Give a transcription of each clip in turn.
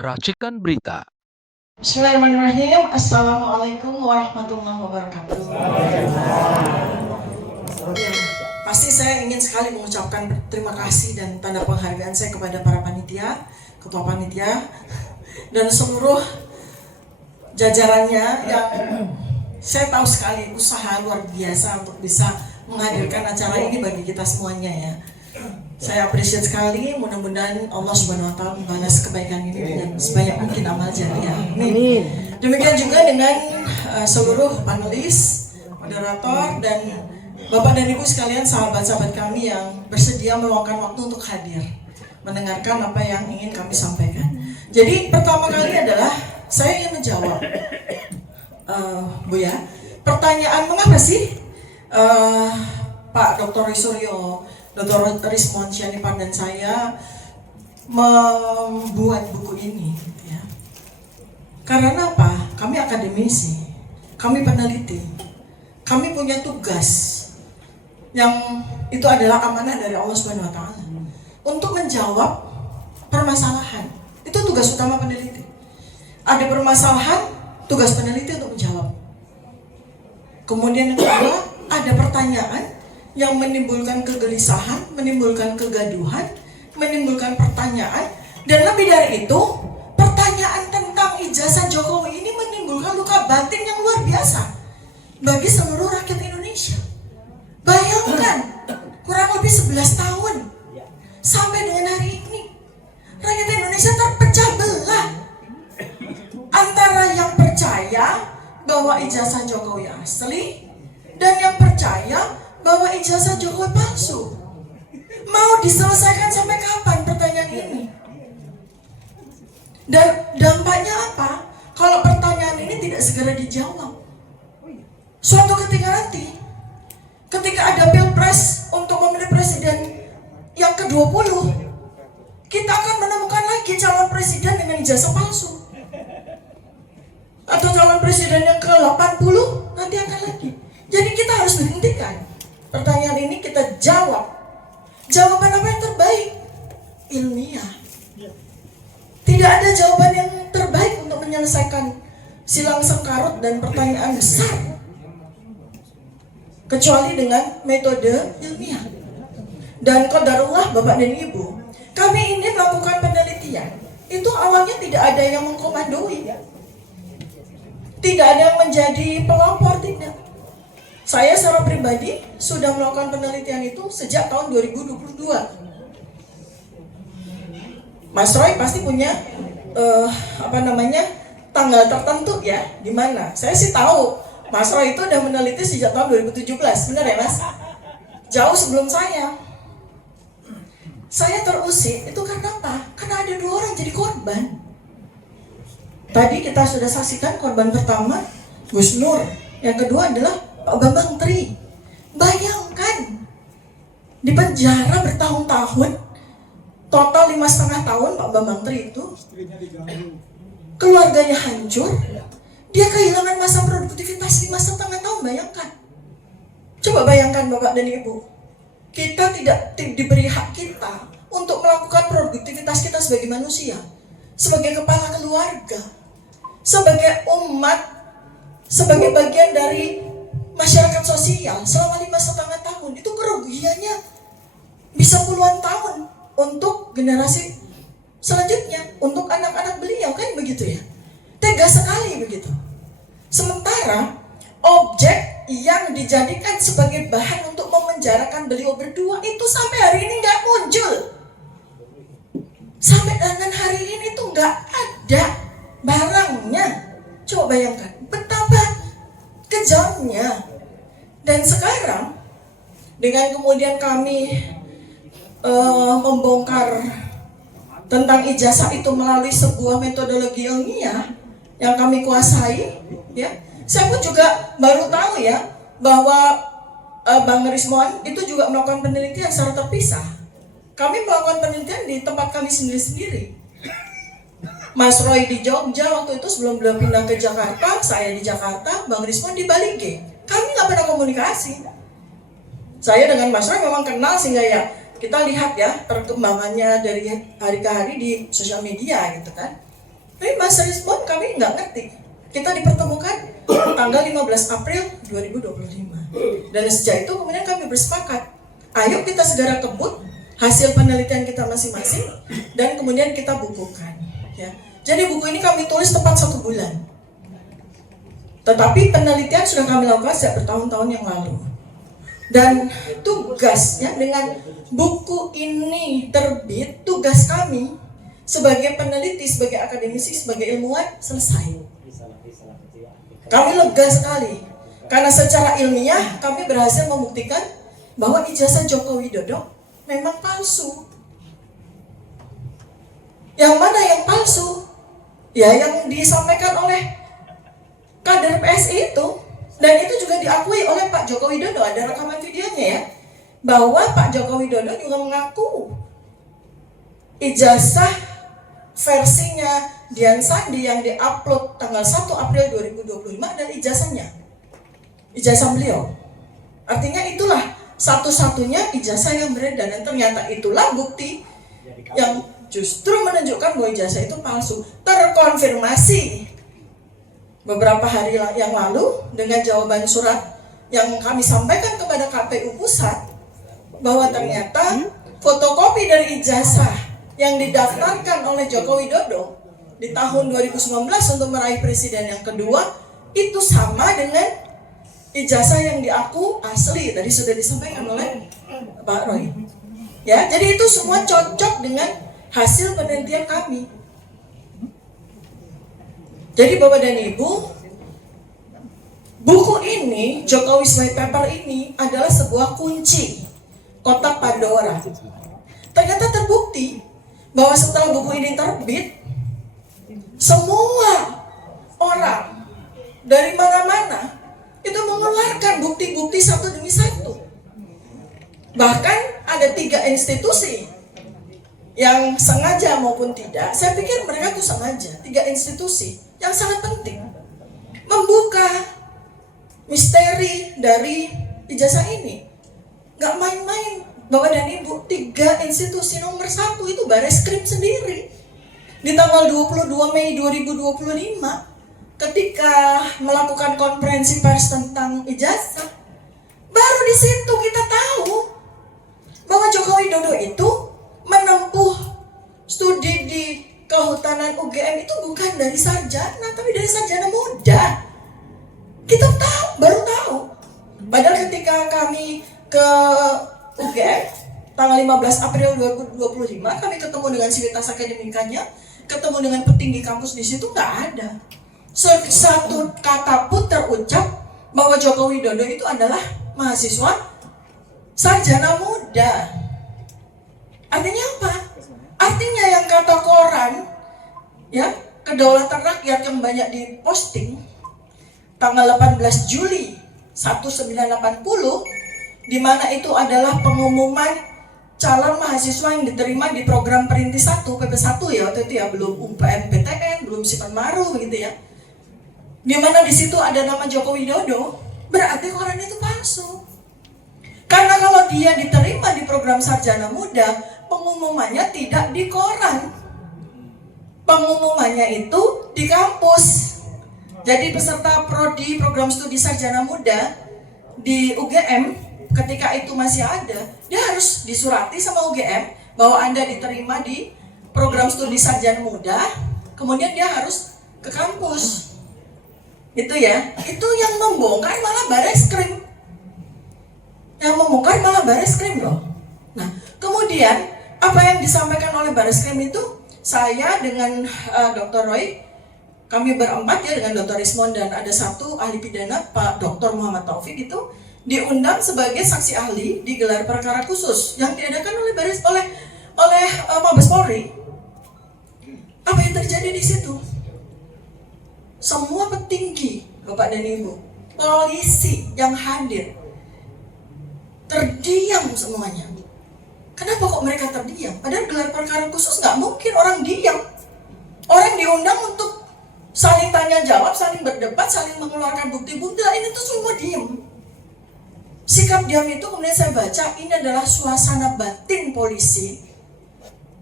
Racikan Berita. Bismillahirrahmanirrahim. Assalamualaikum warahmatullahi wabarakatuh. Ya, pasti saya ingin sekali mengucapkan terima kasih dan tanda penghargaan saya kepada para panitia, ketua panitia, dan seluruh jajarannya yang saya tahu sekali usaha luar biasa untuk bisa menghadirkan acara ini bagi kita semuanya ya. Saya appreciate sekali, mudah-mudahan Allah Subhanahu wa taala membalas kebaikan ini dengan sebanyak mungkin amal jariah. Amin. Demikian juga dengan seluruh panelis, moderator dan Bapak dan Ibu sekalian, sahabat-sahabat kami yang bersedia meluangkan waktu untuk hadir mendengarkan apa yang ingin kami sampaikan. Jadi pertama kali adalah saya ingin menjawab, Bu ya, pertanyaan mengapa sih Pak Dr. Suryo, Dr. Rismon Syanipan dan saya membuat buku ini ya. Karena apa? Kami akademisi, kami peneliti, kami punya tugas yang itu adalah amanah dari Allah Subhanahu wa taala untuk menjawab permasalahan. Itu tugas utama peneliti. Ada permasalahan, tugas peneliti untuk menjawab. Kemudian yang kedua, ada pertanyaan yang menimbulkan kegelisahan, menimbulkan kegaduhan, menimbulkan pertanyaan, dan lebih dari itu, pertanyaan tentang ijazah Jokowi ini menimbulkan luka batin yang luar biasa bagi seluruh rakyat Indonesia. Bayangkan, kurang lebih 11 tahun sampai dengan hari ini, rakyat Indonesia terpecah belah antara yang percaya bahwa ijazah Jokowi asli dan yang percaya bahwa ijazah Jokowi palsu. Mau diselesaikan sampai kapan pertanyaan ini? Dan dampaknya apa kalau pertanyaan ini tidak segera dijawab? Suatu ketika nanti, ketika ada pilpres untuk memilih presiden yang ke-20, kita akan menemukan lagi calon presiden dengan ijazah palsu. Atau calon presiden yang ke-80 nanti akan lagi. Jadi kita harus menghentikan. Pertanyaan ini kita jawab. Jawaban apa yang terbaik? Ilmiah. Tidak ada jawaban yang terbaik untuk menyelesaikan silang sengkarut dan pertanyaan besar kecuali dengan metode ilmiah. Dan qadarullah Bapak dan Ibu, kami ini melakukan penelitian. Itu awalnya tidak ada yang mengkomandoi. Tidak ada yang menjadi pelopor, tidak. Saya secara pribadi sudah melakukan penelitian itu sejak tahun 2022. Mas Roy pasti punya tanggal tertentu ya, di mana. Saya sih tahu Mas Roy itu udah meneliti sejak tahun 2017, benar ya Mas? Jauh sebelum saya. Saya terusik itu karena apa? Karena ada 2 orang jadi korban. Tadi kita sudah saksikan korban pertama Gus Nur, yang kedua adalah Pak Bambang Tri. Bayangkan, di penjara bertahun-tahun, total 5,5 tahun Pak Bambang Tri itu, keluarganya hancur, dia kehilangan masa produktivitas 5,5 tahun. Bayangkan, coba bayangkan Bapak dan Ibu, kita tidak diberi hak kita untuk melakukan produktivitas kita sebagai manusia, sebagai kepala keluarga, sebagai umat, sebagai bagian dari masyarakat sosial selama 5,5 tahun. Itu kerugiannya bisa puluhan tahun untuk generasi selanjutnya, untuk anak-anak beliau, kan begitu ya. Tega sekali begitu. Sementara objek yang dijadikan sebagai bahan untuk memenjarakan beliau berdua itu sampai hari ini nggak muncul. Sampai dengan hari ini tuh nggak ada barangnya. Coba bayangkan betapa kejamnya. Dan sekarang dengan kemudian kami membongkar tentang ijazah itu melalui sebuah metodologi ilmiah yang kami kuasai, ya, saya pun juga baru tahu ya bahwa Bang Rismon itu juga melakukan penelitian secara terpisah. Kami melakukan penelitian di tempat kami sendiri-sendiri. Mas Roy di Jogja waktu itu sebelum beliau pindah ke Jakarta, saya di Jakarta, Bang Rismon di Bali G. Kami nggak pernah komunikasi. Saya dengan Mas Roy memang kenal sehingga ya kita lihat ya perkembangannya dari hari ke hari di sosial media gitu kan. Tapi Mas Rismon kami nggak ngerti. Kita dipertemukan tanggal 15 April 2025. Dan sejak itu kemudian kami bersepakat, ayo kita segera kebut hasil penelitian kita masing-masing dan kemudian kita bukukan. Ya. Jadi buku ini kami tulis tepat 1 bulan. Tetapi penelitian sudah kami lakukan sejak bertahun-tahun yang lalu. Dan tugasnya dengan buku ini terbit, tugas kami sebagai peneliti, sebagai akademisi, sebagai ilmuwan selesai. Kami lega sekali karena secara ilmiah kami berhasil membuktikan bahwa ijazah Joko Widodo memang palsu. Yang mana yang palsu? Ya yang disampaikan oleh kader PSI itu, dan itu juga diakui oleh Pak Joko Widodo, ada rekaman videonya ya, bahwa Pak Joko Widodo juga mengaku ijazah versinya Dian Sandi yang diupload tanggal 1 April 2025 adalah ijazahnya, ijazah beliau. Artinya itulah satu-satunya ijazah yang beredar, dan ternyata itulah bukti yang justru menunjukkan bahwa ijazah itu palsu. Terkonfirmasi beberapa hari yang lalu dengan jawaban surat yang kami sampaikan kepada KPU Pusat, bahwa ternyata fotokopi dari ijazah yang didaftarkan oleh Joko Widodo di tahun 2019 untuk meraih presiden yang kedua itu sama dengan ijazah yang diaku asli, tadi sudah disampaikan oleh Pak Roy. Ya, jadi itu semua cocok dengan hasil penelitian kami. Jadi Bapak dan Ibu, buku ini, Jokowi's White Paper ini adalah sebuah kunci kotak Pandora. Ternyata terbukti bahwa setelah buku ini terbit, semua orang dari mana-mana itu mengeluarkan bukti-bukti satu demi satu. Bahkan ada 3 institusi yang sengaja maupun tidak, saya pikir mereka tuh sengaja, 3 institusi yang sangat penting membuka misteri dari ijazah ini. Gak main-main Bapak dan Ibu, 3 institusi nomor 1 itu Bareskrim sendiri. Di tanggal 22 Mei 2025 ketika melakukan konferensi pers tentang ijazah, baru di situ kita tahu bahwa Joko Widodo itu menempuh studi di Kehutanan UGM itu bukan dari sarjana, tapi dari sarjana muda. Kita tahu, baru tahu. Padahal ketika kami ke UGM tanggal 15 April 2025, kami ketemu dengan sivitas akademikanya, ketemu dengan petinggi kampus di situ, nggak ada satu kata pun terucap bahwa Joko Widodo itu adalah mahasiswa sarjana muda. Artinya apa? Artinya yang kata koran, ya, Kedaulatan Rakyat yang banyak diposting tanggal 18 Juli 1980, di mana itu adalah pengumuman calon mahasiswa yang diterima di program Perintis 1, PP1 ya waktu itu ya, belum UPN-PTN, belum Sipan Maru begitu ya. Di mana di situ ada nama Joko Widodo, berarti koran itu palsu. Karena kalau dia diterima di program sarjana muda, pengumumannya tidak di koran. Pengumumannya itu di kampus. Jadi peserta prodi program studi sarjana muda di UGM ketika itu masih ada, dia harus disurati sama UGM bahwa Anda diterima di program studi sarjana muda, kemudian dia harus ke kampus. Itu ya, itu yang membongkar malah Bareskrim. Yang membongkar malah Bareskrim loh. Nah, kemudian apa yang disampaikan oleh Bareskrim itu, saya dengan Dr. Roy, kami berempat ya dengan Dr. Rismon dan ada satu ahli pidana Pak Dr. Muhammad Taufik itu diundang sebagai saksi ahli di gelar perkara khusus yang diadakan oleh Mabes Polri. Apa yang terjadi di situ? Semua petinggi, Bapak dan Ibu, polisi yang hadir terdiam semuanya. Kenapa kok mereka terdiam? Padahal gelar perkara khusus nggak mungkin orang diam. Orang diundang untuk saling tanya jawab, saling berdebat, saling mengeluarkan bukti-bukti. Ini tuh semua diam. Sikap diam itu kemudian saya baca ini adalah suasana batin polisi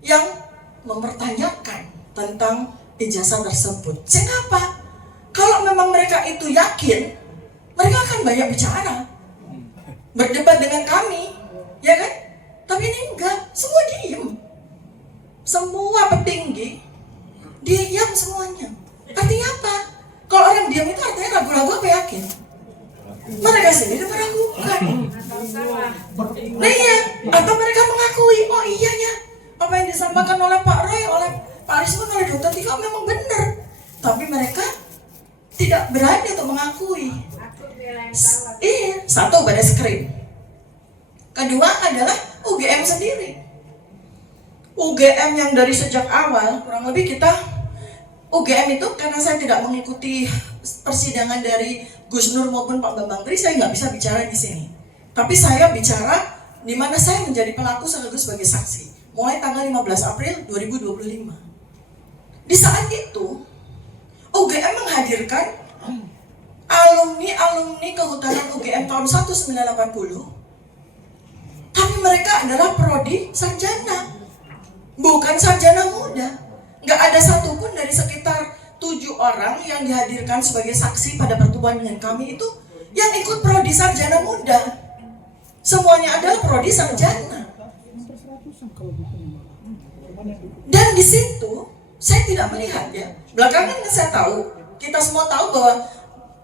yang mempertanyakan tentang ijazah tersebut. Sehingga apa? Kalau memang mereka itu yakin, mereka akan banyak bicara, berdebat dengan kami, ya kan? Tapi ini enggak, semua diem. Semua petinggi diam semuanya. Artinya apa? Kalau orang diam itu artinya ragu-ragu apa yakin? Mereka sendiri meragukan. Nah iya, atau mereka mengakui, oh iya ya, apa yang disampaikan oleh Pak Roy, oleh Pak Risman, oleh Dr. Tika memang benar. Tapi mereka tidak berani untuk mengakui. Iya, satu badan skrim. Kedua adalah UGM sendiri. UGM yang dari sejak awal, kurang lebih kita UGM itu karena saya tidak mengikuti persidangan dari Gus Nur maupun Pak Bambang Tri, saya nggak bisa bicara di sini. Tapi saya bicara di mana saya menjadi pelaku sekaligus sebagai saksi. Mulai tanggal 15 April 2025. Di saat itu UGM menghadirkan alumni kehutanan UGM tahun 1980. Tapi mereka adalah prodi sarjana, bukan sarjana muda. Nggak ada satupun dari sekitar 7 orang yang dihadirkan sebagai saksi pada pertemuan dengan kami itu yang ikut prodi sarjana muda. Semuanya adalah prodi sarjana. Dan di situ saya tidak melihat ya. Belakangan saya tahu, kita semua tahu bahwa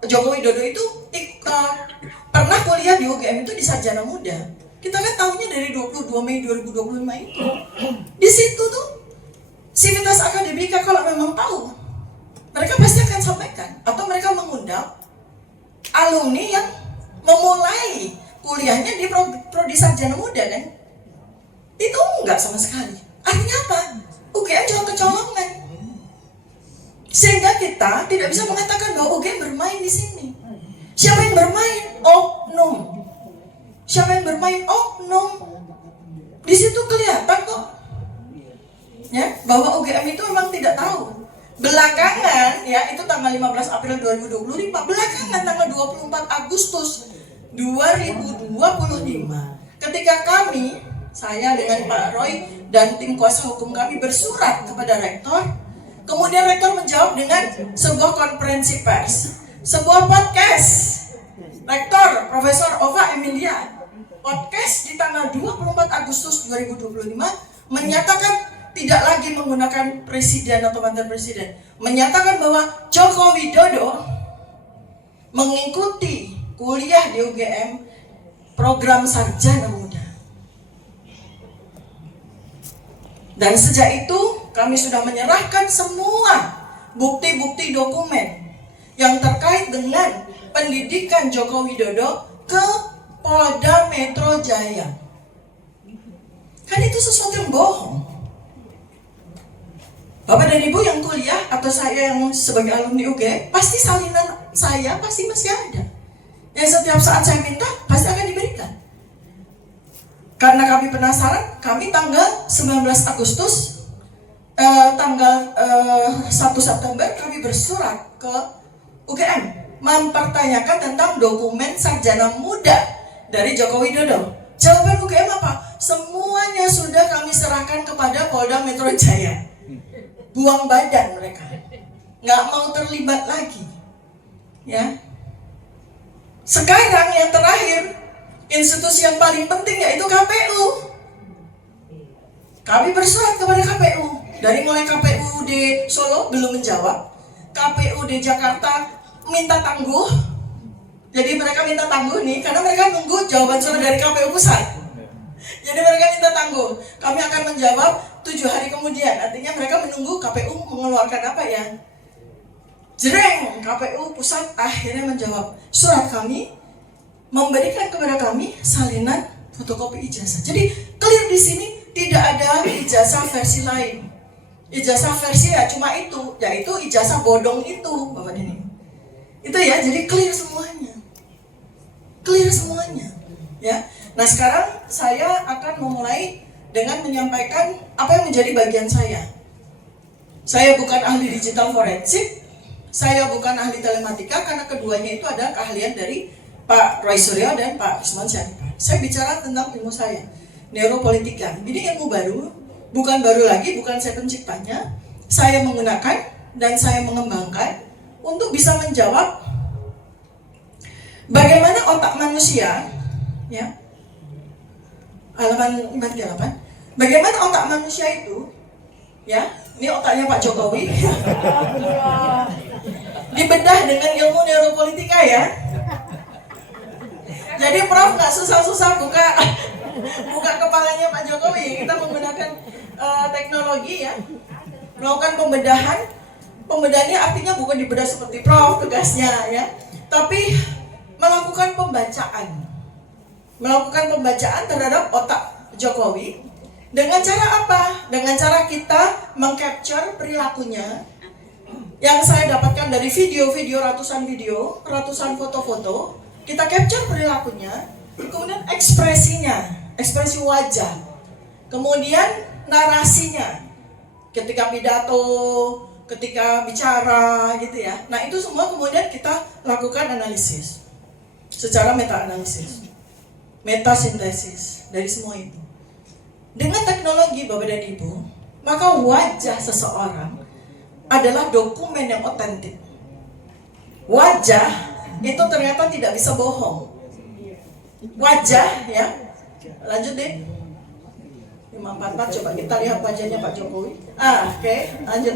Joko Widodo itu pernah kuliah di UGM itu di sarjana muda. Kita kan tahunya dari 22 Mei 2025 itu. Di situ tuh Sivitas Akademika kalau memang tahu, mereka pasti akan sampaikan. Atau mereka mengundang alumni yang memulai kuliahnya di prodi sarjana muda kan. Itu enggak sama sekali. Artinya apa? UGM juga kecolongan. Sehingga kita tidak bisa mengatakan bahwa UGM bermain di sini. Siapa yang bermain? Oknum. Siapa yang bermain? Oknum. Di situ kelihatan kok, ya, bahwa UGM itu memang tidak tahu. Belakangan, ya, itu tanggal 15 April 2025. Belakangan tanggal 24 Agustus 2025, ketika kami, saya dengan Pak Roy dan tim kuasa hukum kami bersurat kepada rektor, kemudian rektor menjawab dengan sebuah konferensi pers, sebuah podcast. Rektor Profesor Ova Emilia podcast di tanggal 24 Agustus 2025 menyatakan tidak lagi menggunakan presiden atau mantan presiden, menyatakan bahwa Joko Widodo mengikuti kuliah di UGM program sarjana muda. Dan sejak itu kami sudah menyerahkan semua bukti-bukti dokumen yang terkait dengan pendidikan Joko Widodo ke Polda Metro Jaya. Kan itu sesuatu yang bohong. Bapak dan Ibu yang kuliah atau saya yang sebagai alumni UGM, pasti salinan saya pasti masih ada. Yang setiap saat saya minta pasti akan diberikan. Karena kami penasaran, kami tanggal 19 Agustus tanggal 1 September kami bersurat ke UGM mempertanyakan tentang dokumen sarjana muda dari Joko Widodo. Jawaban UGM apa? Semuanya sudah kami serahkan kepada Polda Metro Jaya. Buang badan mereka, nggak mau terlibat lagi. Ya. Sekarang yang terakhir, institusi yang paling penting yaitu KPU. Kami bersurat kepada KPU. Dari mulai KPU di Solo belum menjawab, KPU di Jakarta minta tangguh. Jadi mereka minta tangguh nih, karena mereka nunggu jawaban surat dari KPU pusat. Jadi mereka minta tangguh. Kami akan menjawab 7 hari kemudian. Artinya mereka menunggu KPU mengeluarkan apa ya. Jreng, KPU pusat akhirnya menjawab surat kami, memberikan kepada kami salinan fotokopi ijazah. Jadi clear di sini tidak ada ijazah versi lain. Ijazah versi ya cuma itu, yaitu ijazah bodong itu, Bapak dan Ibu. Itu ya, jadi clear semuanya. Clear semuanya, ya. Nah, sekarang saya akan memulai dengan menyampaikan apa yang menjadi bagian saya. Saya bukan ahli digital forensik, saya bukan ahli telematika, karena keduanya itu adalah keahlian dari Pak Roy Suryo dan Pak Usman Syarifah. Saya bicara tentang ilmu saya, neuropolitika. Ini ilmu baru, bukan baru lagi, bukan saya penciptanya. Saya menggunakan dan saya mengembangkan untuk bisa menjawab bagaimana otak manusia, ya, halaman 48, bagaimana otak manusia itu, ya, ini otaknya Pak Jokowi, dibedah dengan ilmu neuropolitika ya. Jadi Prof nggak susah-susah buka kepalanya Pak Jokowi. Kita menggunakan teknologi ya, melakukan pembedahan. Pembedahannya artinya bukan dibedah seperti Prof tugasnya ya, tapi melakukan pembacaan terhadap otak Jokowi. Dengan cara apa? Dengan cara kita mengcapture perilakunya yang saya dapatkan dari ratusan foto-foto. Kita capture perilakunya, kemudian ekspresi wajah, kemudian narasinya, ketika pidato, ketika bicara gitu ya. Nah itu semua kemudian kita lakukan analisis secara meta-analisis, metasintesis dari semua itu. Dengan teknologi Bapak dan Ibu, maka wajah seseorang adalah dokumen yang otentik. Wajah itu ternyata tidak bisa bohong. Wajah ya, lanjut deh. 544, coba kita lihat wajahnya Pak Jokowi. Oke. Lanjut.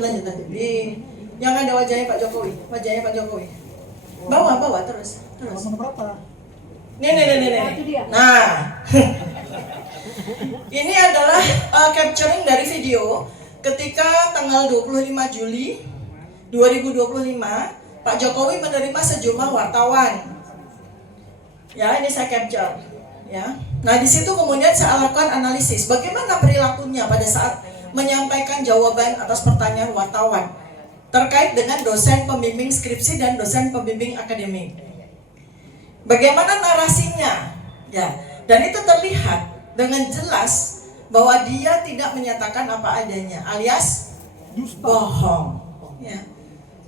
Yang ada wajahnya Pak Jokowi. Bawa terus. Nih. Nah, ini adalah capturing dari video ketika tanggal 25 Juli 2025 Pak Jokowi menerima sejumlah wartawan. Ya, ini saya capture. Ya. Nah, di situ kemudian saya lakukan analisis bagaimana perilakunya pada saat menyampaikan jawaban atas pertanyaan wartawan terkait dengan dosen pembimbing skripsi dan dosen pembimbing akademik. Bagaimana narasinya? Ya, dan itu terlihat dengan jelas bahwa dia tidak menyatakan apa adanya, alias bohong. Ya.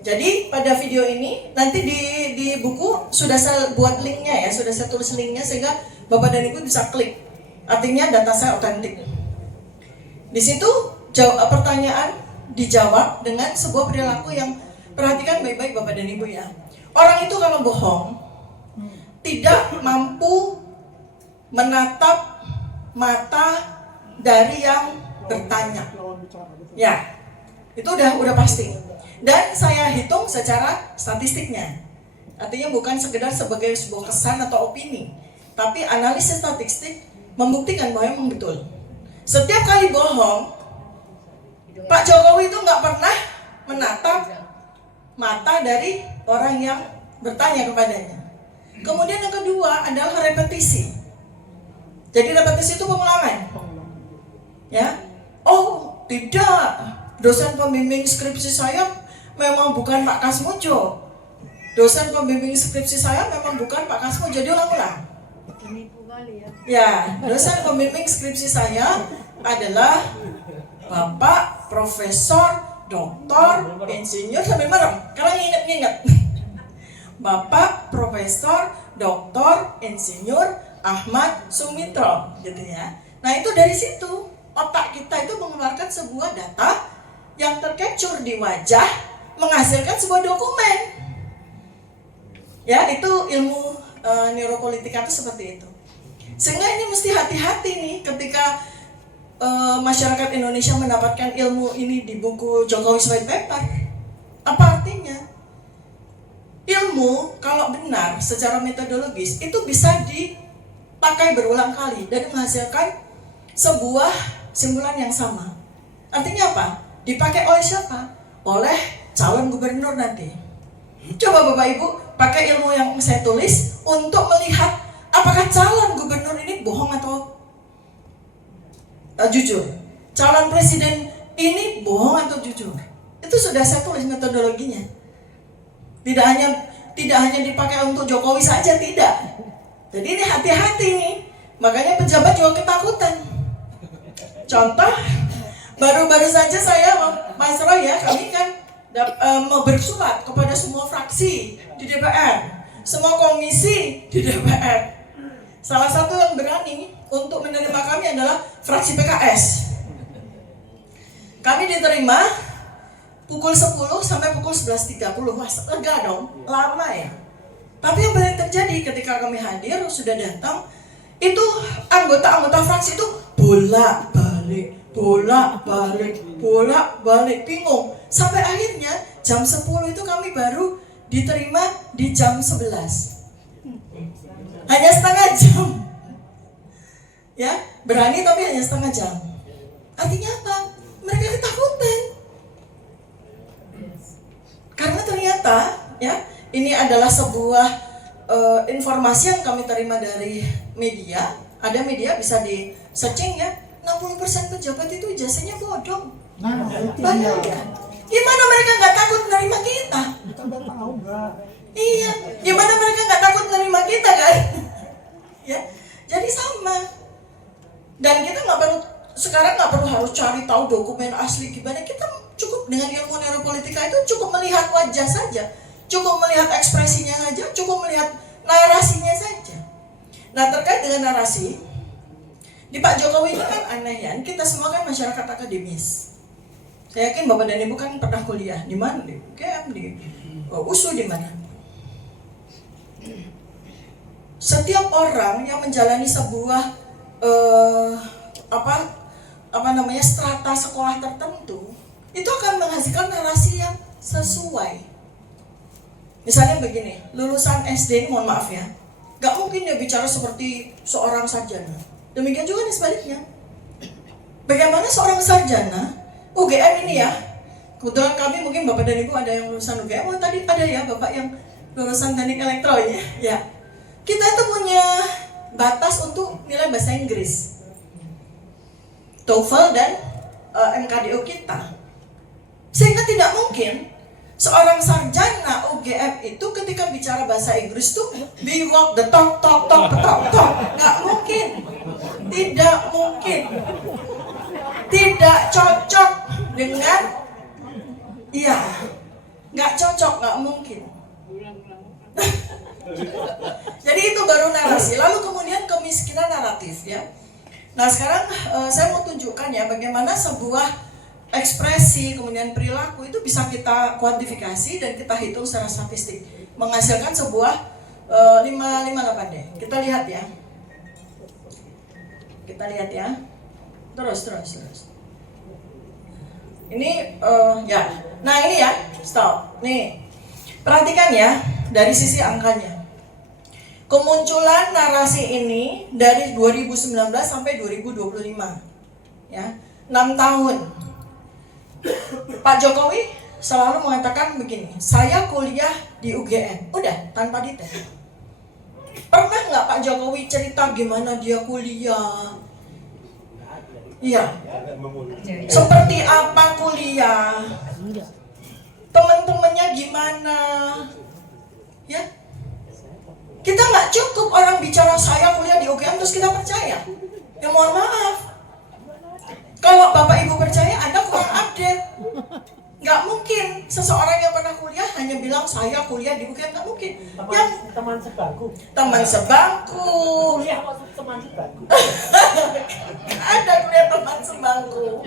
Jadi pada video ini nanti di buku sudah saya buat linknya ya, sudah saya tulis linknya sehingga Bapak dan Ibu bisa klik. Artinya data saya otentik. Di situ pertanyaan dijawab dengan sebuah perilaku yang, perhatikan baik-baik Bapak dan Ibu ya. Orang itu kalau bohong tidak mampu menatap mata dari yang bertanya. Ya, itu udah pasti. Dan saya hitung secara statistiknya. Artinya bukan sekedar sebagai sebuah kesan atau opini, tapi analisis statistik membuktikan bahwa memang betul. Setiap kali bohong, Pak Jokowi itu nggak pernah menatap mata dari orang yang bertanya kepadanya. Kemudian yang kedua adalah repetisi. Jadi repetisi itu pengulangan. Ya, oh tidak, dosen pembimbing skripsi saya memang bukan Pak Kasmujo. Dosen pembimbing skripsi saya memang bukan Pak Kasmujo. Jadi ulang-ulang. Ya, dosen pembimbing skripsi saya adalah Bapak Profesor Doktor Insinyur sambil merem. Karena ingat. Bapak Profesor Doktor Insinyur Ahmad Sumitro, gitu ya. Nah itu dari situ otak kita itu mengeluarkan sebuah data yang tercapture di wajah, menghasilkan sebuah dokumen. Ya, itu ilmu neuropolitika itu seperti itu. Sehingga ini mesti hati-hati nih ketika masyarakat Indonesia mendapatkan ilmu ini di buku Jokowi White Paper. Apa artinya? Ilmu kalau benar secara metodologis itu bisa dipakai berulang kali dan menghasilkan sebuah simpulan yang sama. Artinya apa? Dipakai oleh siapa? Oleh calon gubernur nanti. Coba Bapak Ibu pakai ilmu yang saya tulis untuk melihat apakah calon gubernur ini bohong atau jujur. Calon presiden ini bohong atau jujur. Itu sudah saya tulis metodologinya. Tidak hanya dipakai untuk Jokowi saja, tidak. Jadi ini hati-hati nih. Makanya pejabat juga ketakutan. Contoh, baru-baru saja saya, Mas Roy ya, kami kan mau bersurat kepada semua fraksi di DPR, semua komisi di DPR. Salah satu yang berani untuk menerima kami adalah fraksi PKS. Kami diterima pukul 10 sampai pukul 11.30. Wah, lega dong, lama ya. Tapi yang paling terjadi ketika kami hadir, sudah datang, itu anggota-anggota fraksi itu bolak-balik, bingung. Sampai akhirnya jam 10 itu kami baru diterima di jam 11. Hanya setengah jam. Ya, berani tapi hanya setengah jam. Artinya apa? Mereka ketakutan. Karena ternyata ya, ini adalah sebuah informasi yang kami terima dari media. Ada media bisa di searching ya, 60% pejabat itu ijazahnya bodong. Bayangkan. Gimana mereka nggak takut menerima kita? Kita udah tahu nggak? Iya, gimana mereka nggak takut menerima kita kan? Ya, jadi sama. Dan kita sekarang nggak perlu harus cari tahu dokumen asli gimana. Kita cukup dengan ilmu neuropolitika itu cukup melihat wajah saja, cukup melihat ekspresinya saja, cukup melihat narasinya saja. Nah, terkait dengan narasi, di Pak Jokowi ini kan aneh ya. Kita semua kan masyarakat akademis. Saya yakin Bapak dan Ibu kan pernah kuliah di mana? Di UGM, di USU, di mana? Setiap orang yang menjalani sebuah strata sekolah tertentu itu akan menghasilkan narasi yang sesuai. Misalnya begini, lulusan SD ini, mohon maaf ya, gak mungkin dia bicara seperti seorang sarjana. Demikian juga nih sebaliknya. Bagaimana seorang sarjana UGM ini ya, kebetulan kami mungkin Bapak dan Ibu ada yang lulusan UGM. Oh, tadi ada ya Bapak yang lulusan teknik elektro ya. Kita itu punya batas untuk nilai bahasa Inggris, TOEFL dan MKDO kita. Sehingga tidak mungkin seorang sarjana UGM itu ketika bicara bahasa Inggris tuh we walk the talk. Nggak mungkin. Tidak mungkin. Tidak cocok dengan nggak cocok, nggak mungkin. Jadi itu baru narasi. Lalu kemudian kemiskinan naratif ya. Nah sekarang saya mau tunjukkan ya bagaimana sebuah ekspresi kemudian perilaku itu bisa kita kuantifikasi dan kita hitung secara statistik, menghasilkan sebuah 558 deh. Kita lihat ya. Terus. Ini ya. Nah ini ya, stop. Nih, perhatikan ya dari sisi angkanya. Kemunculan narasi ini dari 2019 sampai 2025, ya, 6 tahun. Pak Jokowi selalu mengatakan begini, saya kuliah di UGM, udah tanpa detail. Pernah nggak Pak Jokowi cerita gimana dia kuliah? Iya. Seperti apa kuliah? Teman-temannya gimana? Ya. Kita nggak cukup orang bicara saya kuliah di UGM terus kita percaya. Ya mohon maaf. Kalau Bapak Ibu percaya, Anda kurang update. Nggak mungkin seseorang yang pernah kuliah hanya bilang saya kuliah di UGM, nggak mungkin. Teman sebangku. Teman sebangku. Kuliah maksud teman sebangku. Ada kuliah teman sebangku.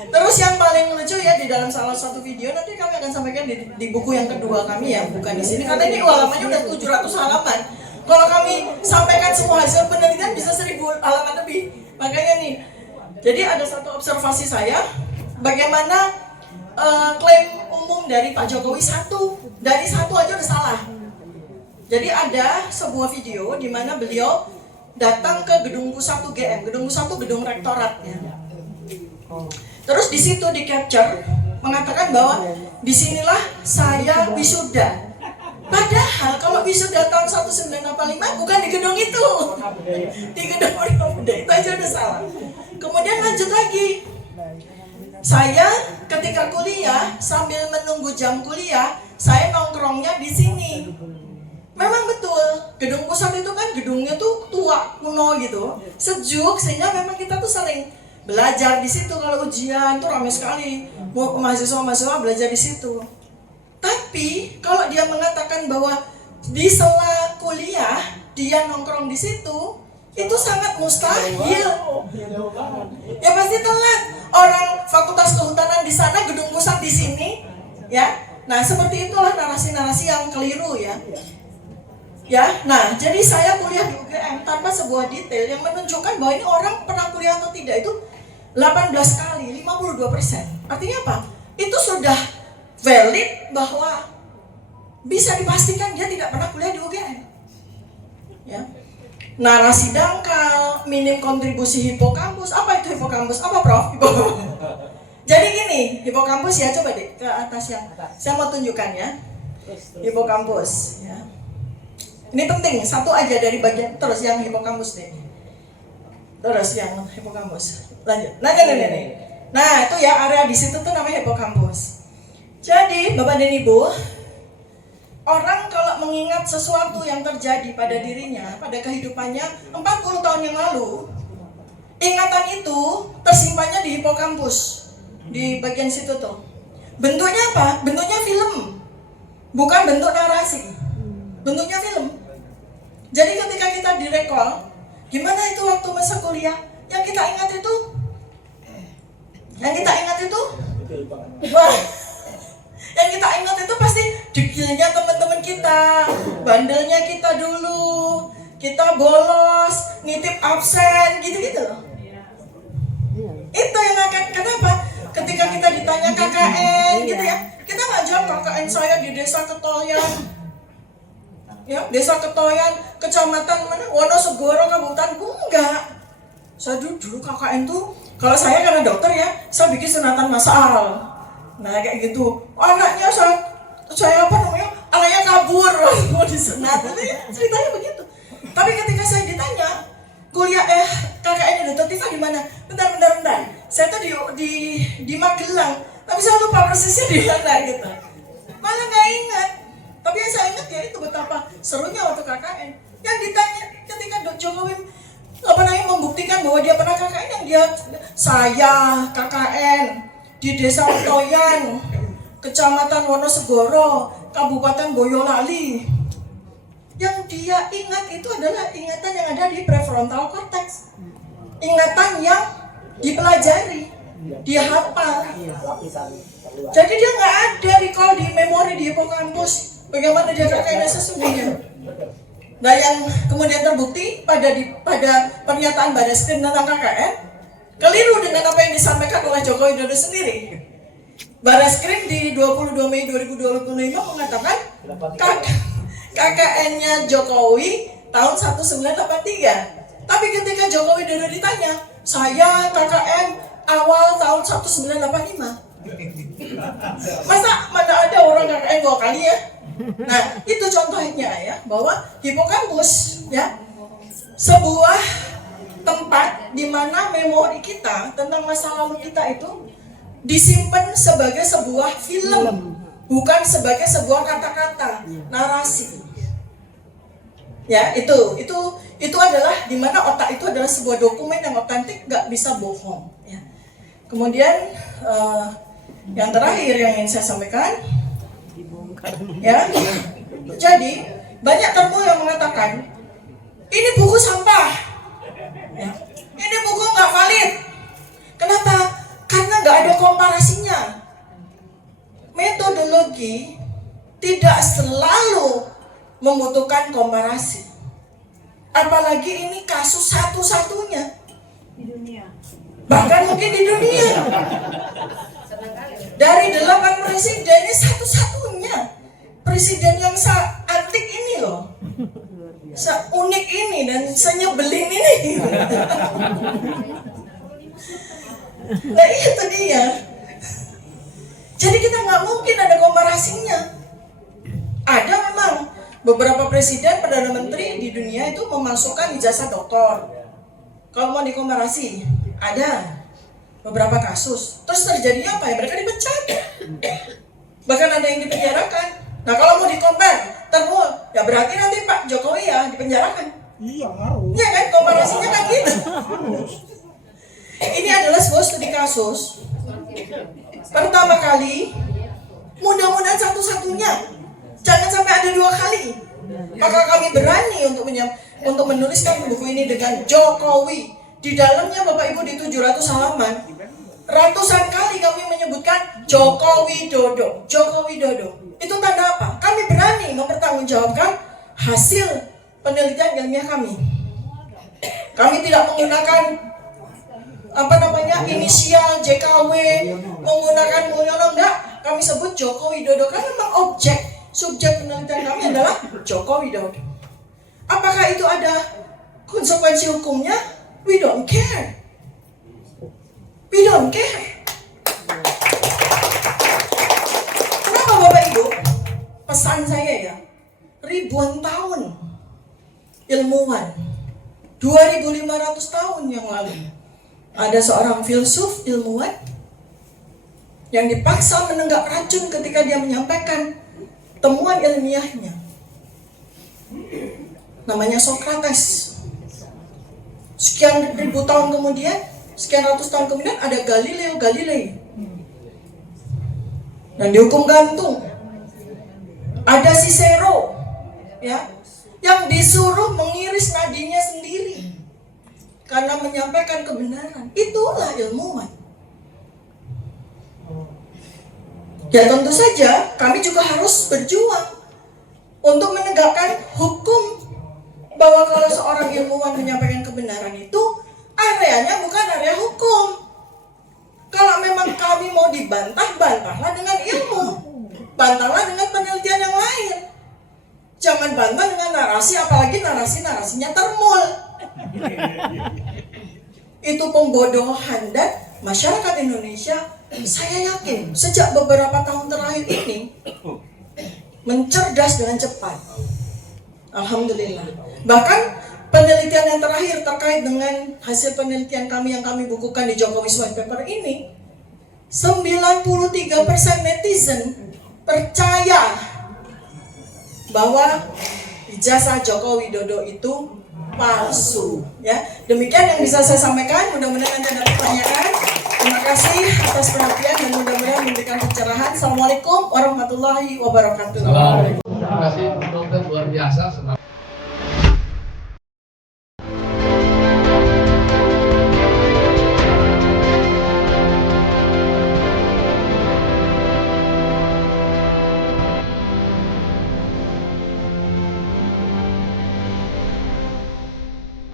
Terus yang paling lucu ya di dalam salah satu video, nanti kami akan sampaikan di buku yang kedua kami ya, bukan di sini karena ini halamannya udah 700 halaman. Kalau kami sampaikan semua hasil penelitian bisa 1000 halaman lebih. Makanya nih, jadi ada satu observasi saya, bagaimana klaim umum dari Pak Jokowi dari satu aja udah salah. Jadi ada sebuah video di mana beliau datang ke gedung Pusat UGM, gedung Pusat gedung rektorat ya. Terus di situ di capture mengatakan bahwa disinilah saya wisuda. Padahal kalau wisuda tahun 1985 bukan di gedung itu, di gedung Muda itu aja udah salah. Kemudian lanjut lagi, saya ketika kuliah sambil menunggu jam kuliah, saya nongkrongnya di sini. Memang betul, gedung Pusat itu kan gedungnya tuh tua, kuno gitu, sejuk sehingga memang kita tuh sering belajar di situ. Kalau ujian tuh ramai sekali, mahasiswa belajar di situ. Tapi kalau dia mengatakan bahwa di sela kuliah dia nongkrong di situ, itu sangat mustahil. Ya pasti telat. Orang Fakultas Kehutanan di sana gedung Ya, nah seperti itulah narasi-narasi yang keliru ya. Ya, nah jadi saya kuliah di UGM tanpa sebuah detail yang menunjukkan bahwa ini orang pernah kuliah atau tidak itu 18 kali, 52%. Artinya apa? Itu sudah valid bahwa bisa dipastikan dia tidak pernah kuliah di UGM. Ya. Narasi dangkal, minim kontribusi hipokampus. Apa itu hipokampus? Apa Prof? Jadi gini, hipokampus ya, coba deh ke atas yang saya mau tunjukkan ya. Hipokampus ya. Ini penting, satu aja dari bagian terus yang hipokampus deh. Terus yang hipokampus. Lanjut. Nah, itu ya area di situ tuh namanya hipokampus. Jadi, Bapak dan Ibu, orang kalau mengingat sesuatu yang terjadi pada dirinya, pada kehidupannya 40 tahun yang lalu, ingatan itu tersimpannya di hipokampus, di bagian situ tuh. Bentuknya apa? Bentuknya film, bukan bentuk narasi. Bentuknya film. Jadi ketika kita direkol, gimana itu waktu masa kuliah? Yang kita ingat itu? Wah, yang kita ingat itu pasti degilnya teman-teman kita, bandelnya kita dulu, kita bolos, nitip absen, gitu-gitu loh. Itu yang akan, kenapa? Ketika kita ditanya KKN gitu ya, kita nggak jawab KKN saya di desa Ketoyan. Ya, desa Ketoyan, kecamatan mana? Wonosegoro, Kabupaten. Enggak. Saya dulu KKN tuh, kalau saya karena dokter ya, saya bikin sunatan massal. Nah kayak gitu. Anaknya saya anaknya kabur mau disunat. Ceritanya begitu. Tapi ketika saya ditanya, kuliah KKN Dr. Tifa di mana? Bentar. Saya tuh di Magelang, tapi saya lupa persisnya di mana gitu. Malah nggak ingat. Tapi yang saya ingat ya itu betapa serunya waktu KKN. Yang ditanya ketika Jokowi membuktikan bahwa dia pernah KKN, yang saya KKN di desa Ketoyan, kecamatan Wonosegoro, Kabupaten Boyolali. Yang dia ingat itu adalah ingatan yang ada di prefrontal cortex, ingatan yang dipelajari, dia hafal. Jadi dia nggak ada recall di memori di hipokampus. Bagaimana dia KKN sesungguhnya? Nah, yang kemudian terbukti pada pernyataan Barreskrim tentang KKN keliru dengan apa yang disampaikan oleh Joko Widodo sendiri. Barreskrim di 22 Mei 2025 mengatakan KKN-nya Jokowi tahun 1983. Tapi ketika Joko Widodo ditanya, saya KKN awal tahun 1985. Masa mana ada orang KKN 2 kali ya? Nah, itu contohnya ya, bahwa hipokampus ya, sebuah tempat di mana memori kita tentang masa lalu kita itu disimpan sebagai sebuah film, bukan sebagai sebuah kata-kata, narasi. Ya, itu adalah di mana otak itu adalah sebuah dokumen yang otentik, nggak bisa bohong. Ya. Kemudian yang terakhir yang ingin saya sampaikan. Ya, jadi banyak temu yang mengatakan ini buku sampah, ya, ini buku nggak valid. Kenapa? Karena nggak ada komparasinya. Metodologi tidak selalu membutuhkan komparasi. Apalagi ini kasus satu-satunya di dunia. Bahkan mungkin di dunia. Dari 8 presiden ini satu-satunya presiden yang se-antik ini loh, se-unik ini dan senyebelin ini. Nah itu dia. Jadi kita nggak mungkin ada komparasinya. Ada memang beberapa presiden, perdana menteri di dunia itu memasukkan ijazah doktor. Kalau mau dikomparasi, ada beberapa kasus. Terus terjadinya apa ya? Mereka dipecat. Bahkan ada yang dipenjarakan. Nah kalau mau dikompar, ya berarti nanti Pak Jokowi ya dipenjarakan. Iya harus. Iya kan, komparasinya kan gitu. Ini adalah sebuah studi kasus. Pertama kali, mudah-mudahan satu-satunya. Jangan sampai ada 2 kali. Maka kami berani untuk menuliskan buku ini dengan Jokowi. Di dalamnya Bapak Ibu di 700 halaman, ratusan kali kami menyebutkan Joko Widodo. Joko Widodo. Itu tanda apa? Kami berani mempertanggungjawabkan hasil penelitian ilmiah kami. Kami tidak menggunakan inisial JKW, menggunakan enggak. Kami sebut Joko Widodo karena memang subjek penelitian kami adalah Joko Widodo. Apakah itu ada konsekuensi hukumnya? We don't care. We don't care. Kenapa Bapak Ibu? Pesan saya ya, ribuan tahun ilmuwan, 2500 tahun yang lalu, ada seorang filsuf ilmuwan yang dipaksa menenggak racun ketika dia menyampaikan temuan ilmiahnya. Namanya Socrates. Sekian ribu tahun kemudian, sekian ratus tahun kemudian ada Galileo Galilei dan dihukum gantung. Ada Cicero, ya, yang disuruh mengiris nadinya sendiri karena menyampaikan kebenaran. Itulah ilmuwan. Ya tentu saja kami juga harus berjuang untuk menegakkan hukum, bahwa kalau seorang ilmuwan menyampaikan kebenaran itu areanya bukan area hukum. Kalau memang kami mau dibantah, bantahlah dengan ilmu, bantahlah dengan penelitian yang lain. Jangan bantah dengan narasi, apalagi narasinya termul. Itu pembodohan. Dan masyarakat Indonesia, saya yakin sejak beberapa tahun terakhir ini mencerdas dengan cepat. Alhamdulillah. Bahkan penelitian yang terakhir terkait dengan hasil penelitian kami yang kami bukukan di Jokowi's White Paper ini, 93% netizen percaya bahwa ijazah Joko Widodo itu palsu. Ya, demikian yang bisa saya sampaikan. Mudah-mudahan nanti ada pertanyaan. Terima kasih atas perhatian dan mudah-mudahan memberikan pencerahan. Assalamualaikum warahmatullahi wabarakatuh. Terima kasih dokter, luar biasa.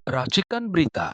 Racikan Berita